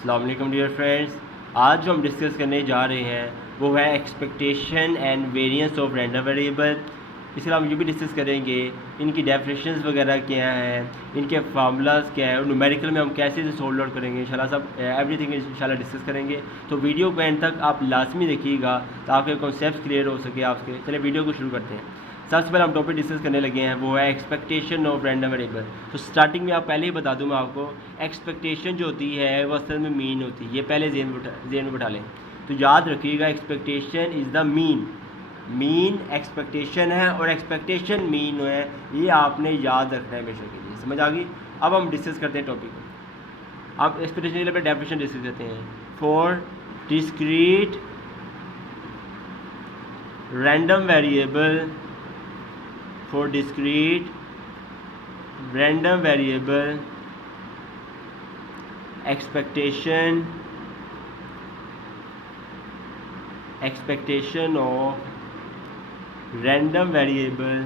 अस्सलाम वालेकुम dear friends. आज जो हम डिस्कस करने जा रहे हैं वो है expectation and variance of random variable. इसके अलावा हम ये भी डिस्कस करेंगे इनकी डेफिनेशंस वगैरह क्या हैं, इनके फार्मूलाज क्या हैं और न्यूमेरिकल में हम कैसे इसे सोल्व आउट करेंगे। इंशाल्लाह सब एवरीथिंग इंशाल्लाह डिस्कस करेंगे। तो वीडियो को एंड तक आप लाजमी देखिएगा ताकि कॉन्सेप्ट क्लियर हो सके आपके। चलिए वीडियो को शुरू करते हैं। सबसे पहले हम टॉपिक डिस्कस करने लगे हैं वो है एक्सपेक्टेशन ऑफ रैंडम वेरिएबल। तो स्टार्टिंग में आप पहले ही बता दूं मैं आपको, एक्सपेक्टेशन जो होती है वो असल में मीन होती है। ये पहले जेन में बैठा लें। तो याद रखिएगा expectation is the mean expectation है और एक्सपेक्टेशन मीन है, ये आपने याद रखना है हमेशा के लिए। समझ आ गई। अब हम डिस्कस करते हैं टॉपिक को। अब एक्सपेक्टेशन के लिए डेफिनेशन डिस्कस करते हैं। For discrete random variable, for discrete random variable expectation of random variable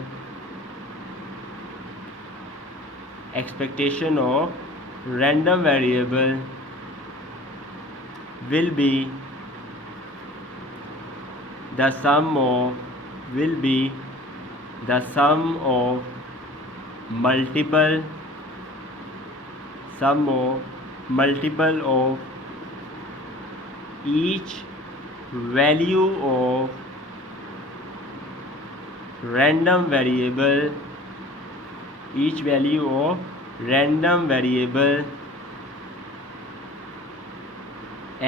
will be the sum of multiple of each value of random variable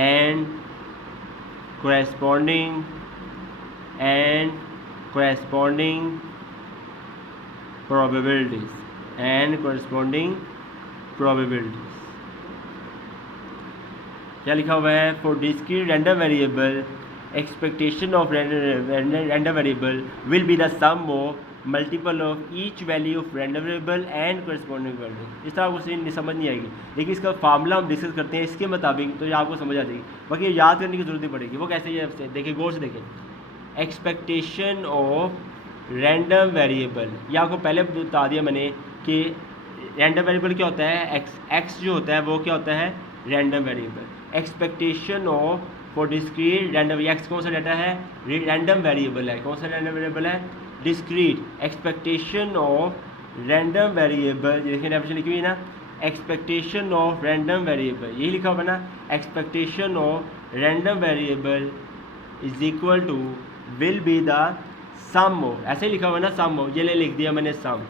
and corresponding probabilities क्या लिखा हुआ है? For discrete random variable expectation of random variable will be the sum of multiple of each value of random variable and corresponding value. इस तरह आपको समझ नहीं आएगी, लेकिन इसका फार्मूला हम डिस्कस करते हैं इसके मुताबिक, तो ये आपको समझ आ जाएगी। बाकी ये याद करने की जरूरत नहीं पड़ेगी। वो कैसे ये देखिए, गौर से देखें। एक्सपेक्टेशन ऑफ रैंडम वेरिएबल, ये आपको पहले बता दिया मैंने कि रैंडम वेरिएबल क्या होता है। एक्स जो होता है वो क्या होता है? Random variable. Expectation of for discrete random, x कौन सा डाटा है? रैंडम वेरिएबल है। कौन सा रैंडम वेरिएबल है? Discrete. Expectation of random variable, देखिए डेफिनेशन लिखी हुई है ना, एक्सपेक्टेशन ऑफ रैंडम वेरिएबल, यही लिखा हुआ ना, expectation of random variable is equal to will be the sum of, ऐसे ही लिखा हुआ ना, सम ऑफ, ये लिख दिया मैंने sum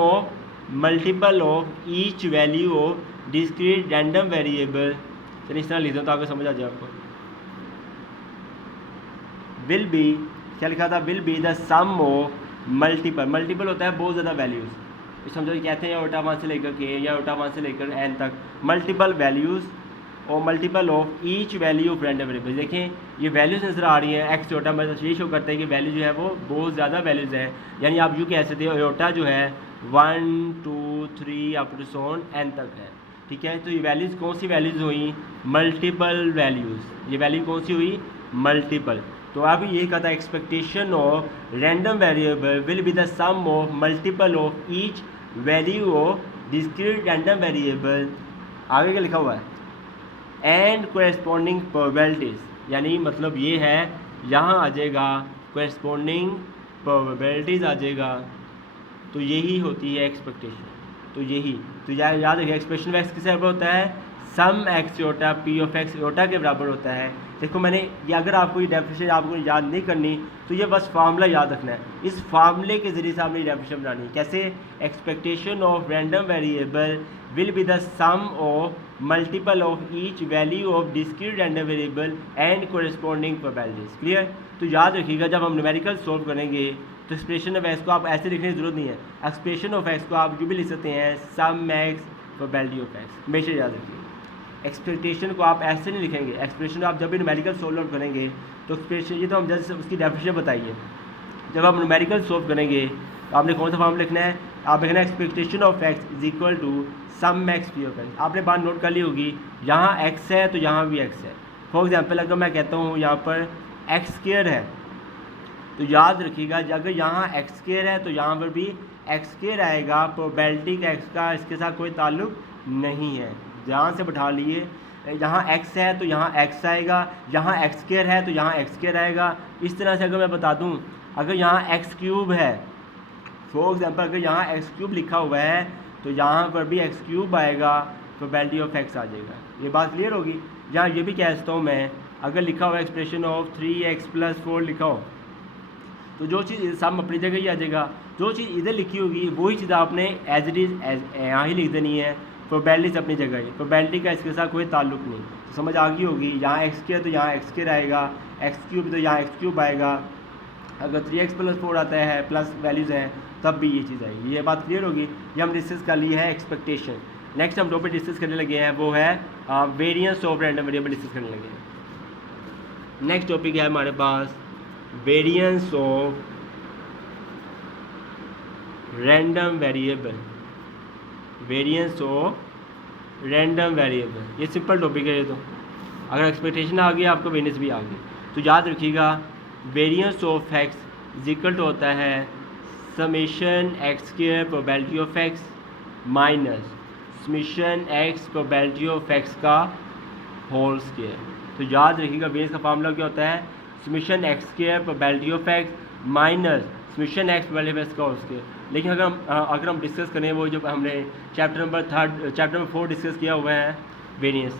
of multiple of each value of discrete random variable. चलिए इस तरह लिख दो तो आपको समझ आ जाए। आपको विल बी, क्या लिखा था? Will be the sum of multiple होता है बहुत ज़्यादा वैल्यूज़। समझो कहते हैं ओटा 1 से लेकर के या ओटा 1 से लेकर एन तक मल्टीपल वैल्यूज़ और multiple of each value of random variable. देखें ये वैल्यूज़ नज़र आ रही हैं, एक्स ओटा, मतलब ये शो करता है कि वैल्यू जो है वो बहुत ज़्यादा वैल्यूज़ हैं। यानी आप यूँ कह सकते हो ओटा जो है 1 2 3 up to so on N तक है। ठीक है, तो ये वैल्यूज़ कौन सी वैल्यूज़ हुई? Multiple values. ये वैल्यू कौन सी हुई? मल्टीपल। तो अभी ये कहा था expectation of random variable will be the sum of multiple of each value of discrete random variable. आगे क्या लिखा हुआ है? एंड कोरेस्पॉन्डिंग प्रोबेबिलिटीज़, यानी मतलब ये है यहाँ आ जाएगा कोरेस्पॉन्डिंग प्रोबेबिलिटीज़ आ जाएगा। तो यही होती है एक्सपेक्टेशन। तो यही तो याद रखिए, एक्सप्रेशन ऑफ एक्स किसके बराबर होता है? Sum x iota P of x iota के बराबर होता है। देखो मैंने ये, अगर आपको ये डेफिनेशन आपको याद नहीं करनी तो ये बस फार्मूला याद रखना है। इस फार्मूले के ज़रिए से आपने डेफिनेशन बनानी है। कैसे? Expectation of random variable will be the sum of multiple of each value of discrete random variable and corresponding probabilities. Clear? तो याद रखिएगा जब हम न्यूमेरिकल सॉल्व करेंगे तो एक्सप्रेशन ऑफ एक्स को आप ऐसे लिखने की जरूरत नहीं है। एक्सप्रेशन ऑफ एक्स को आप जो भी लिख सकते हैं सम एक्स प्रोबेबिलिटी ऑफ एक्स, हमेशा याद रखिए। एक्सपेक्टेशन को आप ऐसे नहीं लिखेंगे। एक्सप्रेशन आप जब भी न्यूमेरिकल सोल्व आउट करेंगे तो एक्सप्रेशन, ये तो हम जस्ट उसकी डेफिनेशन बताइए। जब आप न्यूमेरिकल सोल्व करेंगे तो आपने कौन सा फॉर्म लिखना है? आप लिखना है expectation of X is equal to sum X P of X. आपने बात नोट कर ली होगी, यहाँ एक्स है तो यहाँ भी एक्स है। फॉर एग्जाम्पल अगर मैं कहता हूँ यहाँ पर एक्स स्क्वायर है तो याद रखिएगा अगर यहाँ एक्स स्क्वायर है तो यहाँ पर भी एक्स स्क्वायर आएगा। प्रोबेबिलिटी का एक्स का इसके साथ कोई ताल्लुक नहीं है। ध्यान से बैठा लिए, यहाँ x है तो यहाँ x आएगा, यहाँ x स्क्वायर है तो यहाँ x स्क्वायर आएगा। इस तरह से अगर मैं बता दूँ, अगर यहाँ x क्यूब है, फॉर एग्जांपल अगर यहाँ x क्यूब लिखा हुआ है तो यहाँ पर भी x क्यूब आएगा, प्रोबेबिलिटी ऑफ x आ जाएगा। ये बात क्लियर होगी। यहाँ ये भी कह सकता हूँ मैं, अगर लिखा हुआ एक्सप्रेशन ऑफ 3x + 4 लिखा हो तो जो चीज़ सम अपनी जगह ही आ जाएगा, जो चीज़ इधर लिखी होगी वही चीज़ आपने एज इट इज़ यहाँ ही लिख देनी है, प्रोबेबिलिटी अपनी जगह ही, प्रोबेबिलिटी का इसके साथ कोई ताल्लुक नहीं। तो समझ आ गई होगी, यहाँ एक्स स्क्वायर तो यहाँ एक्स स्क्वायर आएगा, एक्स क्यूब तो यहाँ एक्स क्यूब आएगा, अगर 3x + 4 आता है प्लस वैल्यूज़ हैं तब भी ये चीज़ आएगी। ये बात क्लियर होगी। ये हम डिस्कस कर ली है एक्सपेक्टेशन। नेक्स्ट हम टॉपिक डिस्कस करने लगे हैं वो है variance of random variable discuss करने लगे हैं। नेक्स्ट टॉपिक है हमारे पास variance of random variable, variance of random variable. ये सिंपल टॉपिक है। ये तो अगर एक्सपेक्टेशन आ गई आपको वेरिएंस भी आ गई। तो याद रखिएगा variance of X is equal to होता है summation x square probability of X minus summation X probability of X का होल स्क्वायर। तो याद रखिएगा वेरिएंस का फार्मूला क्या होता है, summation x square probability of X minus summation X probability of X का होल स्क्वायर। लेकिन अगर हम डिस्कस करें वो जो हमने चैप्टर नंबर 4 डिस्कस किया हुआ है वेरिएंस,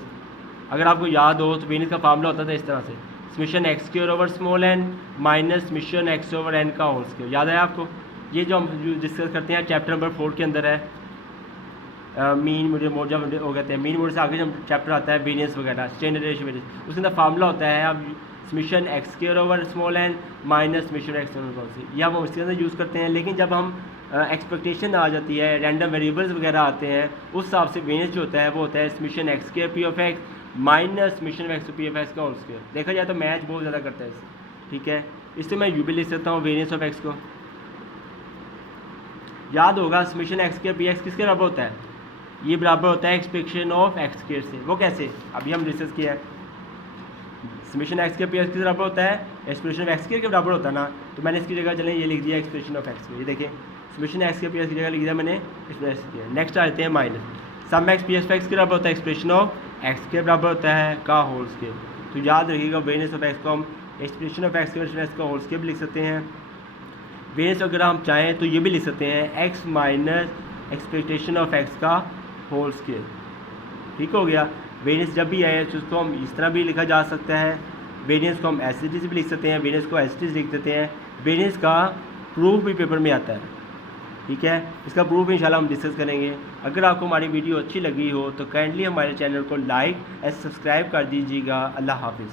अगर आपको याद हो तो वेरिएंस का फार्मूला होता था इस तरह से, summation x square over small N minus summation x over N का होल स्क्वायर। याद है आपको? ये जो हम डिस्कस करते हैं चैप्टर नंबर 4 के अंदर है, मीन मुझे मोड हो कहते हैं, मीन मोड से आगे जब चैप्टर आता है वेरिएंस वगैरह स्टैंडर्ड रेशियो वेरिएंस, उसके अंदर फार्मूला होता है अब summation x square over small N minus summation x over c. ये हम इसके अंदर यूज़ करते हैं। लेकिन जब हम एक्सपेक्टेशन आ जाती है, रैंडम वेरिएबल्स वगैरह आते हैं, उस हिसाब से वेरिएंस जो होता है वो होता है summation x square P of X minus summation x P of X का होल स्क्वायर। देखा जाए तो मैच बहुत ज़्यादा करता है इससे, ठीक है। इससे मैं यू भी लिख सकता हूँ वेरिएंस ऑफ एक्स को। याद होगा summation x square P x किसके बराबर होता है, ये बराबर होता है एक्सपेक्टेशन ऑफ एक्स स्क्वायर से। वो कैसे, अभी हम डिस्कस किया है। Summation x square P x के बराबर होता है एक्सप्रेशन ऑफ एक्स स्क्वायर के बराबर होता है ना, तो मैंने इसकी जगह चलें ये लिख दिया एक्सप्रेशन ऑफ एक्स। ये देखिए summation x square P x की जगह लिख दिया मैंने एक्सप्रेशन किया। नेक्स्ट आते हैं minus sum X P x के बराबर होता है एक्सप्रेशन ऑफ एक्स के बराबर होता है का होल स्क्वायर। तो याद रखिएगा वेरिएंस ऑफ एक्स को हम एक्सप्रेशन ऑफ एक्स का होल स्क्वायर भी लिख सकते हैं। वेरिएंस अगर हम चाहें तो ये भी लिख सकते हैं x minus expectation of X का होल स्क्वायर। ठीक हो गया। वेरिएंस जब भी आए तो उसको हम इस तरह भी लिखा जा सकता है, वेरिएंस को हम एज इट इज़ भी लिख सकते हैं, वेरिएंस को एज इट इज़ लिख देते हैं। वेरिएंस का प्रूफ भी पेपर में आता है, ठीक है। इसका प्रूफ इंशाल्लाह हम डिस्कस करेंगे। अगर आपको हमारी वीडियो अच्छी लगी हो तो काइंडली हमारे चैनल को लाइक एंड सब्सक्राइब कर दीजिएगा। अल्लाह हाफिज़।